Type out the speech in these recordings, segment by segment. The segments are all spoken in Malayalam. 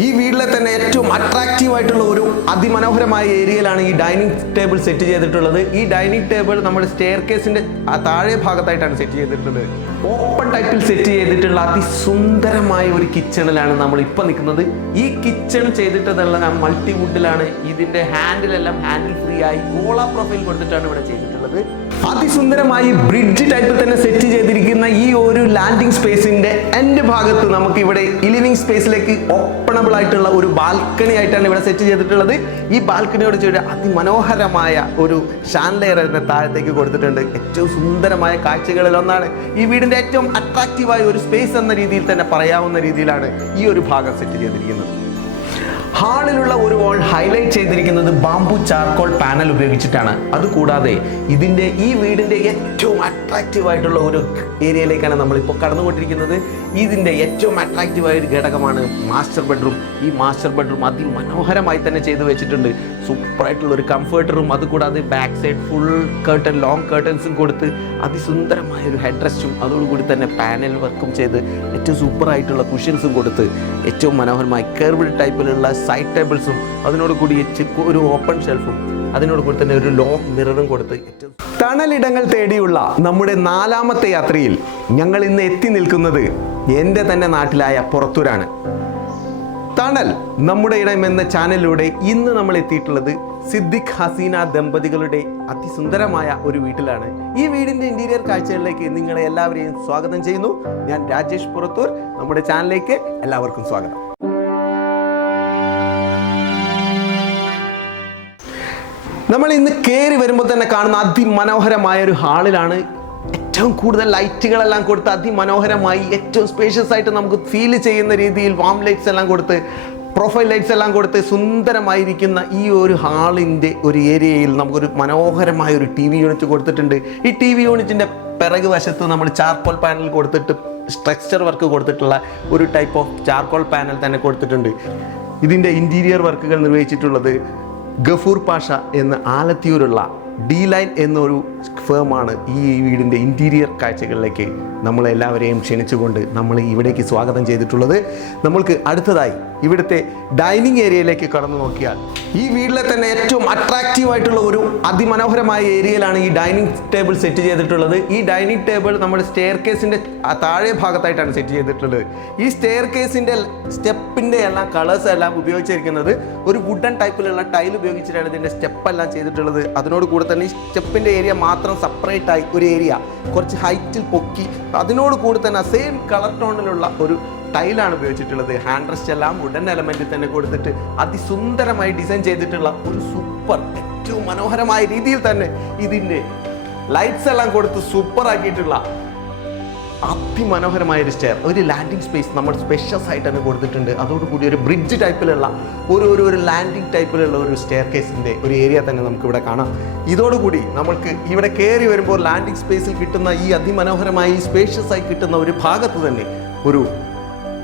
ഈ വീട്ടിലെ തന്നെ ഏറ്റവും അട്രാക്റ്റീവ് ആയിട്ടുള്ള ഒരു അതിമനോഹരമായ ഏരിയയിലാണ് ഈ ഡൈനിങ് ടേബിൾ സെറ്റ് ചെയ്തിട്ടുള്ളത്. ഈ ഡൈനിങ് ടേബിൾ നമ്മുടെ സ്റ്റെയർ കേസിന്റെ താഴെ ഭാഗത്തായിട്ടാണ് സെറ്റ് ചെയ്തിട്ടുള്ളത്. ഓപ്പൺ ടൈപ്പിൽ സെറ്റ് ചെയ്തിട്ടുള്ള അതിസുന്ദരമായ ഒരു കിച്ചണിലാണ് നമ്മൾ ഇപ്പൊ നിൽക്കുന്നത്. ഈ കിച്ചൺ ചെയ്തിട്ടതെല്ലാം മൾട്ടിവുഡിലാണ്. ഇതിന്റെ ഹാൻഡിലെല്ലാം ഹാൻഡിൽ ഫ്രീ ആയി ഗോള പ്രൊഫൈൽ കൊടുത്തിട്ടാണ് ഇവിടെ ചെയ്തിട്ടുള്ളത്. അതിസുന്ദരമായി ബ്രിഡ്ജ് ടൈപ്പിൽ തന്നെ സെറ്റ് ചെയ്തിരിക്കുന്ന ഈ ഒരു ലാൻഡിംഗ് സ്പേസിന്റെ എൻഡ് ഭാഗത്ത് നമുക്ക് ഇവിടെ ലിവിംഗ് സ്പേസിലേക്ക് ഓപ്പണബിൾ ആയിട്ടുള്ള ഒരു ബാൽക്കണി ആയിട്ടാണ് ഇവിടെ സെറ്റ് ചെയ്തിട്ടുള്ളത്. ഈ ബാൽക്കണിയോട് ചേർന്ന് അതിമനോഹരമായ ഒരു ഷാൻഡലിയർ താഴത്തേക്ക് കൊടുത്തിട്ടുണ്ട്. ഏറ്റവും സുന്ദരമായ കാഴ്ചകളിൽ ഒന്നാണ്. ഈ വീടിന്റെ ഏറ്റവും അട്രാക്റ്റീവായ ഒരു സ്പേസ് എന്ന രീതിയിൽ തന്നെ പറയാവുന്ന രീതിയിലാണ് ഈ ഒരു ഭാഗം സെറ്റ് ചെയ്തിരിക്കുന്നത്. ഹാളിലുള്ള ഒരു വാൾ ഹൈലൈറ്റ് ചെയ്തിരിക്കുന്നത് ബാംബു ചാർക്കോൾ പാനൽ ഉപയോഗിച്ചിട്ടാണ്. അതുകൂടാതെ ഈ വീടിന്റെ ഏറ്റവും അട്രാക്റ്റീവ് ആയിട്ടുള്ള ഒരു ഏരിയയിലേക്കാണ് നമ്മളിപ്പോൾ കടന്നുകൊണ്ടിരിക്കുന്നത്. ഇതിന്റെ ഏറ്റവും അട്രാക്റ്റീവ് ആയ ഒരു ഘടകമാണ് മാസ്റ്റർ ബെഡ്റൂം. ഈ മാസ്റ്റർ ബെഡ്റൂം അതിമനോഹരമായി തന്നെ ചെയ്തു വെച്ചിട്ടുണ്ട്. സൂപ്പറായിട്ടുള്ള ഒരു കംഫർട്ടറും അതുകൂടാതെ back side full curtain long കർട്ടൻസും കൊടുത്ത് അതിസുന്ദരമായ ഒരു ഹെഡ് റെസ്റ്റും അതോടുകൂടി തന്നെ പാനൽ വർക്കും ചെയ്ത് ഏറ്റവും സൂപ്പറായിട്ടുള്ള കുഷ്യൻസും കൊടുത്ത് ഏറ്റവും മനോഹരമായി കർവ്ഡ് ടൈപ്പിലുള്ള സൈഡ് ടേബിൾസും അതിനോട് കൂടി ഒരു ഓപ്പൺ ഷെൽഫും അതിനോട് കൂടി തന്നെ ഒരു ലോങ് മിററും കൊടുത്ത് തണലിടങ്ങൾ തേടിയുള്ള നമ്മുടെ 4ാമത്തെ യാത്രയിൽ ഞങ്ങൾ ഇന്ന് എത്തി നിൽക്കുന്നത് എൻ്റെ തന്നെ നാട്ടിലായ പുറത്തൂരാണ്. തണൽ നമ്മുടെ ഇടം എന്ന ചാനലിലൂടെ ഇന്ന് നമ്മൾ എത്തിയിട്ടുള്ളത് സിദ്ദിഖ് ഹസീന ദമ്പതികളുടെ അതിസുന്ദരമായ ഒരു വീട്ടിലാണ്. ഈ വീടിന്റെ ഇന്റീരിയർ കാഴ്ചകളിലേക്ക് നിങ്ങളെ എല്ലാവരെയും സ്വാഗതം ചെയ്യുന്നു. ഞാൻ രാജേഷ് പുറത്തൂർ. നമ്മുടെ ചാനലിലേക്ക് എല്ലാവർക്കും സ്വാഗതം. നമ്മൾ ഇന്ന് കയറി വരുമ്പോൾ തന്നെ കാണുന്ന അതിമനോഹരമായ ഒരു ഹാളിലാണ്. ഏറ്റവും കൂടുതൽ ലൈറ്റുകളെല്ലാം കൊടുത്ത് അതിമനോഹരമായി ഏറ്റവും സ്പേഷ്യസ് ആയിട്ട് നമുക്ക് ഫീൽ ചെയ്യുന്ന രീതിയിൽ വാം ലൈറ്റ്സ് എല്ലാം കൊടുത്ത് പ്രൊഫൈൽ ലൈറ്റ്സ് എല്ലാം കൊടുത്ത് സുന്ദരമായിരിക്കുന്ന ഈ ഒരു ഹാളിൻ്റെ ഒരു ഏരിയയിൽ നമുക്കൊരു മനോഹരമായ ഒരു TV യൂണിറ്റ് കൊടുത്തിട്ടുണ്ട്. ഈ TV യൂണിറ്റിൻ്റെ പിറകു വശത്ത് നമ്മൾ ചാർക്കോൾ പാനൽ കൊടുത്തിട്ട് സ്ട്രക്ചർ വർക്ക് കൊടുത്തിട്ടുള്ള ഒരു ടൈപ്പ് ഓഫ് ചാർക്കോൾ പാനൽ തന്നെ കൊടുത്തിട്ടുണ്ട്. ഇതിൻ്റെ ഇൻറ്റീരിയർ വർക്കുകൾ നിർവഹിച്ചിട്ടുള്ളത് ഗഫൂർ പാഷ എന്ന ആലത്തിയൂരുള്ള D-Line എന്നൊരു ഫേമാണ്. ഈ വീടിൻ്റെ ഇൻറ്റീരിയർ കാഴ്ചകളിലേക്ക് നമ്മളെല്ലാവരെയും ക്ഷണിച്ചുകൊണ്ട് നമ്മൾ ഇവിടേക്ക് സ്വാഗതം ചെയ്തിട്ടുള്ളത്. നമ്മൾക്ക് അടുത്തതായി ഇവിടുത്തെ ഡൈനിങ് ഏരിയയിലേക്ക് കടന്നു നോക്കിയാൽ ഈ വീട്ടിലെ തന്നെ ഏറ്റവും അട്രാക്റ്റീവ് ആയിട്ടുള്ള ഒരു അതിമനോഹരമായ ഏരിയയിലാണ് ഈ ഡൈനിങ് ടേബിൾ സെറ്റ് ചെയ്തിട്ടുള്ളത്. ഈ ഡൈനിങ് ടേബിൾ നമ്മുടെ സ്റ്റെയർ കേസിൻ്റെ താഴെ ഭാഗത്തായിട്ടാണ് സെറ്റ് ചെയ്തിട്ടുള്ളത്. ഈ സ്റ്റെയർ കേസിൻ്റെ സ്റ്റെപ്പിൻ്റെ എല്ലാം കളേഴ്സ് എല്ലാം ഉപയോഗിച്ചിരിക്കുന്നത് ഒരു വുഡൻ ടൈപ്പിലുള്ള ടൈൽ ഉപയോഗിച്ചിട്ടാണ് ഇതിൻ്റെ സ്റ്റെപ്പെല്ലാം ചെയ്തിട്ടുള്ളത്. അതിനോട് കൂടെ തന്നെ ഈ സ്റ്റെപ്പിൻ്റെ ഏരിയ മാത്രം സെപ്പറേറ്റ് ആയി ഒരു ഏരിയ കുറച്ച് ഹൈറ്റിൽ പൊക്കി അതിനോട് കൂടെ തന്നെ സെയിം കളർ ടോണിലുള്ള ഒരു ടൈലാണ് ഉപയോഗിച്ചിട്ടുള്ളത്. ഹാൻഡ് റെസ്റ്റ് എല്ലാം വുഡൻ എലമെന്റിൽ തന്നെ കൊടുത്തിട്ട് അതിസുന്ദരമായി ഡിസൈൻ ചെയ്തിട്ടുള്ള ഒരു സൂപ്പർ ഏറ്റവും മനോഹരമായ രീതിയിൽ തന്നെ ഇതിൻ്റെ ലൈറ്റ്സ് എല്ലാം കൊടുത്ത് സൂപ്പർ ആക്കിയിട്ടുള്ള അതിമനോഹരമായ ഒരു സ്റ്റെയർ, ഒരു ലാൻഡിംഗ് സ്പേസ് നമ്മൾ സ്പെഷ്യസ് ആയിട്ട് തന്നെ കൊടുത്തിട്ടുണ്ട്. അതോടുകൂടി ഒരു ബ്രിഡ്ജ് ടൈപ്പിലുള്ള ഒരു ലാൻഡിംഗ് ടൈപ്പിലുള്ള ഒരു സ്റ്റെയർ കേസിൻ്റെ ഒരു ഏരിയ തന്നെ നമുക്ക് ഇവിടെ കാണാം. ഇതോടുകൂടി നമ്മൾക്ക് ഇവിടെ കയറി വരുമ്പോൾ ലാൻഡിംഗ് സ്പേസിൽ കിട്ടുന്ന ഈ അതിമനോഹരമായി സ്പേഷ്യസ് ആയി കിട്ടുന്ന ഒരു ഭാഗത്ത് തന്നെ ഒരു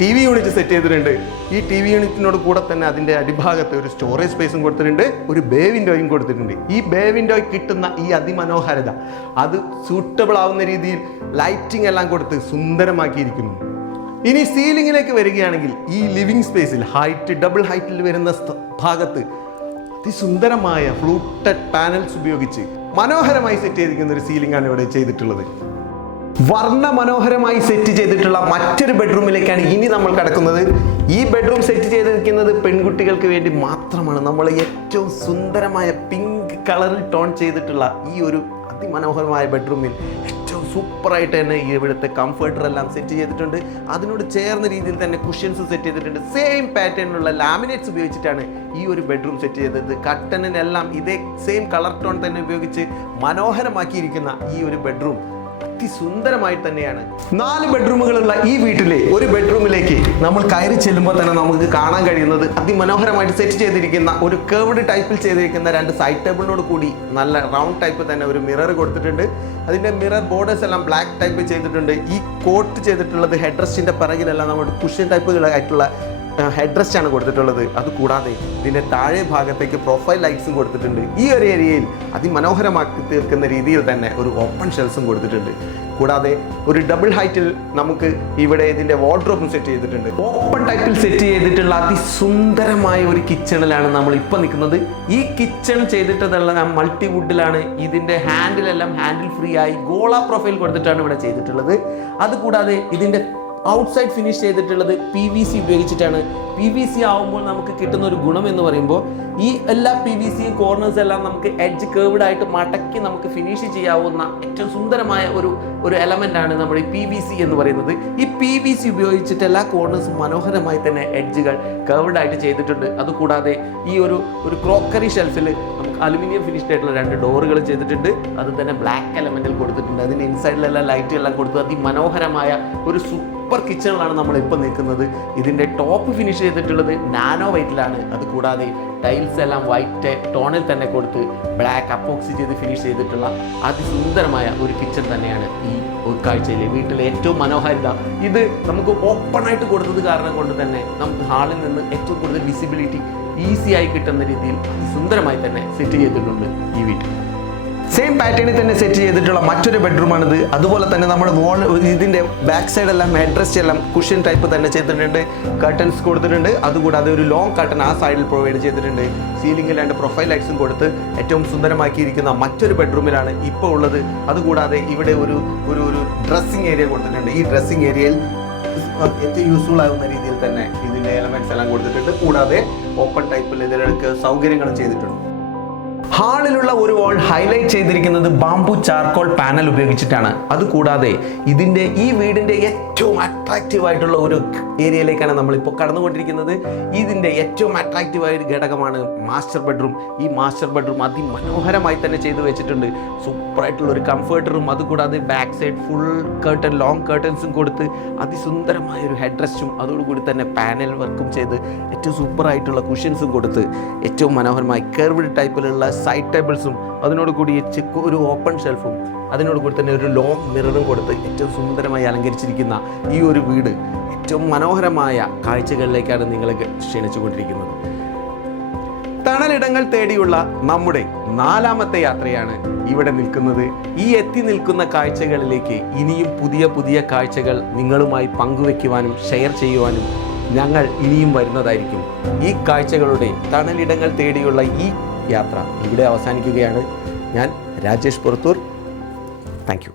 TV യൂണിറ്റ് സെറ്റ് ചെയ്തിട്ടുണ്ട്. ഈ TV യൂണിറ്റിനോട് കൂടെ തന്നെ അതിൻ്റെ അടിഭാഗത്ത് ഒരു സ്റ്റോറേജ് സ്പേസും കൊടുത്തിട്ടുണ്ട്, ഒരു ബേ വിൻഡോയും കൊടുത്തിട്ടുണ്ട്. ഈ ബേ വിൻഡോയിൽ കിട്ടുന്ന ഈ അതിമനോഹരത അത് സൂട്ടബിൾ ആവുന്ന രീതിയിൽ ലൈറ്റിംഗ് എല്ലാം കൊടുത്ത് സുന്ദരമാക്കിയിരിക്കുന്നു. ഇനി സീലിംഗിലേക്ക് വരികയാണെങ്കിൽ ഈ ലിവിംഗ് സ്പേസിൽ ഡബിൾ ഹൈറ്റിൽ വരുന്ന ഭാഗത്ത് അതിസുന്ദരമായ ഫ്ലൂട്ടഡ് പാനൽസ് ഉപയോഗിച്ച് മനോഹരമായി സെറ്റ് ചെയ്തിരിക്കുന്ന ഒരു സീലിംഗ് ആണ് ഇവിടെ ചെയ്തിട്ടുള്ളത്. വർണ്ണമനോഹരമായി സെറ്റ് ചെയ്തിട്ടുള്ള മറ്റൊരു ബെഡ്റൂമിലേക്കാണ് ഇനി നമ്മൾ കിടക്കുന്നത്. ഈ ബെഡ്റൂം സെറ്റ് ചെയ്തിരിക്കുന്നത് പെൺകുട്ടികൾക്ക് വേണ്ടി മാത്രമാണ്. നമ്മൾ ഏറ്റവും സുന്ദരമായ പിങ്ക് കളറിൽ ടോൺ ചെയ്തിട്ടുള്ള ഈ ഒരു അതിമനോഹരമായ ബെഡ്റൂമിൽ ഏറ്റവും സൂപ്പറായിട്ട് തന്നെ ഇവിടുത്തെ കംഫർട്ടർ എല്ലാം സെറ്റ് ചെയ്തിട്ടുണ്ട്. അതിനോട് ചേർന്ന രീതിയിൽ തന്നെ കുഷ്യൻസ് സെറ്റ് ചെയ്തിട്ടുണ്ട്. സെയിം പാറ്റേണിലുള്ള ലാമിനേറ്റ്സ് ഉപയോഗിച്ചിട്ടാണ് ഈ ഒരു ബെഡ്റൂം സെറ്റ് ചെയ്തത്. കർട്ടനെല്ലാം ഇതേ സെയിം കളർ ടോൺ തന്നെ ഉപയോഗിച്ച് മനോഹരമാക്കിയിരിക്കുന്ന ഈ ഒരു ബെഡ്റൂം അതിസുന്ദരമായി തന്നെയാണ്. 4 ബെഡ്റൂമുകളുള്ള ഈ വീട്ടിലെ ഒരു ബെഡ്റൂമിലേക്ക് നമ്മൾ കയറി ചെല്ലുമ്പോൾ തന്നെ നമുക്ക് കാണാൻ കഴിയുന്നത് അതിമനോഹരമായിട്ട് സെറ്റ് ചെയ്തിരിക്കുന്ന ഒരു കർവ്ഡ് ടൈപ്പിൽ ചെയ്തിരിക്കുന്ന 2 സൈഡ് ടേബിളിനോട് കൂടി നല്ല റൗണ്ട് ടൈപ്പ് തന്നെ ഒരു മിറർ കൊടുത്തിട്ടുണ്ട്. അതിൻ്റെ മിറർ ബോർഡേഴ്സ് എല്ലാം ബ്ലാക്ക് ടൈപ്പ് ചെയ്തിട്ടുണ്ട്. ഈ കോട്ട് ചെയ്തിട്ടുള്ളത് ഹെഡ് റെസ്റ്റിൻ്റെ പിറകിലെല്ലാം നമ്മുടെ കുഷ്യൻ ടൈപ്പുകളായിട്ടുള്ള ഹെഡ് റെസ്റ്റ് ആണ് കൊടുത്തിട്ടുള്ളത്. അതുകൂടാതെ ഇതിൻ്റെ താഴെ ഭാഗത്തേക്ക് പ്രൊഫൈൽ ലൈറ്റ്സും കൊടുത്തിട്ടുണ്ട്. ഈ ഒരു ഏരിയയിൽ അതിമനോഹരമാക്കി തീർക്കുന്ന രീതിയിൽ തന്നെ ഒരു ഓപ്പൺ ഷെൽസും കൊടുത്തിട്ടുണ്ട്. കൂടാതെ ഒരു ഡബിൾ ഹൈറ്റിൽ നമുക്ക് ഇവിടെ ഇതിന്റെ വാർഡ്രോബും സെറ്റ് ചെയ്തിട്ടുണ്ട്. ഓപ്പൺ ടൈപ്പിൽ സെറ്റ് ചെയ്തിട്ടുള്ള അതിസുന്ദരമായ ഒരു കിച്ചണിലാണ് നമ്മൾ ഇപ്പൊ നിൽക്കുന്നത്. ഈ കിച്ചൺ ചെയ്തിട്ടതെല്ലാം മൾട്ടി വുഡിലാണ്. ഇതിന്റെ ഹാൻഡിലെല്ലാം ഹാൻഡിൽ ഫ്രീ ആയി ഗോള പ്രൊഫൈൽ കൊടുത്തിട്ടാണ് ഇവിടെ ചെയ്തിട്ടുള്ളത്. അതുകൂടാതെ ഇതിന്റെ ഔട്ട്സൈഡ് ഫിനിഷ് ചെയ്തിട്ടുള്ളത് PVC ഉപയോഗിച്ചിട്ടാണ്. PVC ആവുമ്പോൾ നമുക്ക് കിട്ടുന്ന ഒരു ഗുണം എന്ന് പറയുമ്പോൾ ഈ എല്ലാ PVC കോർണേഴ്സ് എല്ലാം നമുക്ക് എഡ്ജ് കേർവ്ഡ് ആയിട്ട് മടക്കി നമുക്ക് ഫിനിഷ് ചെയ്യാവുന്ന ഏറ്റവും സുന്ദരമായ ഒരു എലമെന്റ് ആണ് നമ്മുടെ PVC എന്ന് പറയുന്നത്. ഈ PVC ഉപയോഗിച്ചിട്ട് എല്ലാ കോർണേഴ്സും മനോഹരമായി തന്നെ എഡ്ജുകൾ കേർവ്ഡ് ആയിട്ട് ചെയ്തിട്ടുണ്ട്. അതുകൂടാതെ ഈ ഒരു ക്രോക്കറി ഷെൽഫിൽ നമുക്ക് അലുമിനിയം ഫിനിഷ്ഡ് ആയിട്ടുള്ള 2 ഡോറുകൾ ചെയ്തിട്ടുണ്ട്. അത് തന്നെ ബ്ലാക്ക് എലമെന്റിൽ കൊടുത്തിട്ടുണ്ട്. അതിന് ഇൻസൈഡിലെല്ലാം ലൈറ്റ് എല്ലാം കൊടുത്ത് അതിമനോഹരമായ ഒരു സൂപ്പർ കിച്ചണിലാണ് നമ്മൾ ഇപ്പോൾ നിൽക്കുന്നത്. ഇതിൻ്റെ ടോപ്പ് ഫിനിഷ് ചെയ്തിട്ടുള്ളത് നാനോ വൈറ്റിലാണ്. അതുകൂടാതെ ടൈൽസ് എല്ലാം വൈറ്റ് ടോണിൽ തന്നെ കൊടുത്ത് ബ്ലാക്ക് അപ്പോക്സി ചെയ്ത് ഫിനിഷ് ചെയ്തിട്ടുള്ള അതിസുന്ദരമായ ഒരു കിച്ചൺ തന്നെയാണ് ഈ ഉൾക്കാഴ്ചയിലെ വീട്ടിലെ ഏറ്റവും മനോഹാരിത. ഇത് നമുക്ക് ഓപ്പൺ ആയിട്ട് കൊടുത്തത് കാരണം കൊണ്ട് തന്നെ നമുക്ക് ഹാളിൽ നിന്ന് ഏറ്റവും കൂടുതൽ വിസിബിലിറ്റി ഈസി ആയി കിട്ടുന്ന രീതിയിൽ സുന്ദരമായി തന്നെ സെറ്റ് ചെയ്തിട്ടുണ്ട് ഈ വീട്ടിൽ. സെയിം പാറ്റേണിൽ തന്നെ സെറ്റ് ചെയ്തിട്ടുള്ള മറ്റൊരു ബെഡ്റൂമാണിത്. അതുപോലെ തന്നെ നമ്മുടെ വോൾ ഇതിൻ്റെ ബാക്ക് സൈഡ് എല്ലാം ഹെഡ്രസ്റ്റ് എല്ലാം കുഷ്യൻ ടൈപ്പ് തന്നെ ചെയ്തിട്ടുണ്ട്. കർട്ടൻസ് കൊടുത്തിട്ടുണ്ട്. അതുകൂടാതെ ഒരു ലോങ് കർട്ടൻ ആ സൈഡിൽ പ്രൊവൈഡ് ചെയ്തിട്ടുണ്ട്. സീലിംഗിൽ 2 പ്രൊഫൈൽ ലൈറ്റ്സും കൊടുത്ത് ഏറ്റവും സുന്ദരമാക്കിയിരിക്കുന്ന മറ്റൊരു ബെഡ്റൂമിലാണ് ഇപ്പോൾ ഉള്ളത്. അതുകൂടാതെ ഇവിടെ ഒരു ഡ്രസ്സിംഗ് ഏരിയ കൊടുത്തിട്ടുണ്ട്. ഈ ഡ്രസ്സിംഗ് ഏരിയയിൽ ഏറ്റവും യൂസ്ഫുൾ ആകുന്ന രീതിയിൽ തന്നെ ഇതിൻ്റെ എലമെന്റ്സ് എല്ലാം കൊടുത്തിട്ടുണ്ട്. കൂടാതെ ഓപ്പൺ ടൈപ്പിൽ ഇതിലേക്ക് സൗകര്യങ്ങളും ചെയ്തിട്ടുണ്ട്. ഹാളിലുള്ള ഒരു വാൾ ഹൈലൈറ്റ് ചെയ്തിരിക്കുന്നത് ബാംബു ചാർക്കോൾ പാനൽ ഉപയോഗിച്ചിട്ടാണ്. അതുകൂടാതെ ഈ വീടിൻ്റെ ഏറ്റവും അട്രാക്റ്റീവ് ആയിട്ടുള്ള ഒരു ഏരിയയിലേക്കാണ് നമ്മളിപ്പോൾ കടന്നുകൊണ്ടിരിക്കുന്നത്. ഇതിൻ്റെ ഏറ്റവും അട്രാക്റ്റീവായ ഒരു ഘടകമാണ് മാസ്റ്റർ ബെഡ്റൂം. ഈ മാസ്റ്റർ ബെഡ്റൂം അതിമനോഹരമായി തന്നെ ചെയ്തു വെച്ചിട്ടുണ്ട്. സൂപ്പറായിട്ടുള്ള ഒരു കംഫർട്ടറും അതുകൂടാതെ back side full curtain long കർട്ടൻസും കൊടുത്ത് അതിസുന്ദരമായ ഒരു ഹെഡ് റെസ്റ്റും അതോടുകൂടി തന്നെ പാനൽ വർക്കും ചെയ്ത് ഏറ്റവും സൂപ്പറായിട്ടുള്ള കുഷ്യൻസും കൊടുത്ത് ഏറ്റവും മനോഹരമായി കർവ്ഡ് ടൈപ്പിലുള്ള സൈഡ് ടേബിൾസും അതിനോട് കൂടി ഒരു ഓപ്പൺ ഷെൽഫും അതിനോട് കൂടി തന്നെ ഒരു ലോങ് മിററും കൊടുത്ത് ഏറ്റവും സുന്ദരമായി അലങ്കരിച്ചിരിക്കുന്ന ഈ ഒരു വീട് ഏറ്റവും മനോഹരമായ കാഴ്ചകളിലേക്കാണ് നിങ്ങളെ ക്ഷണിച്ചുകൊണ്ടിരിക്കുന്നത്. തണലിടങ്ങൾ തേടിയുള്ള നമ്മുടെ 4ാമത്തെ യാത്രയാണ് ഇവിടെ നിൽക്കുന്നത്. ഈ എത്തി നിൽക്കുന്ന കാഴ്ചകളിലേക്ക് ഇനിയും പുതിയ കാഴ്ചകൾ നിങ്ങളുമായി പങ്കുവെക്കുവാനും ഷെയർ ചെയ്യുവാനും ഞങ്ങൾ ഇനിയും വരുന്നതായിരിക്കും. ഈ കാഴ്ചകളുടെ തണലിടങ്ങൾ തേടിയുള്ള ഈ യാത്ര ഇവിടെ അവസാനിക്കുകയാണ്. ഞാൻ രാജേഷ് പുറത്തൂർ. Thank you.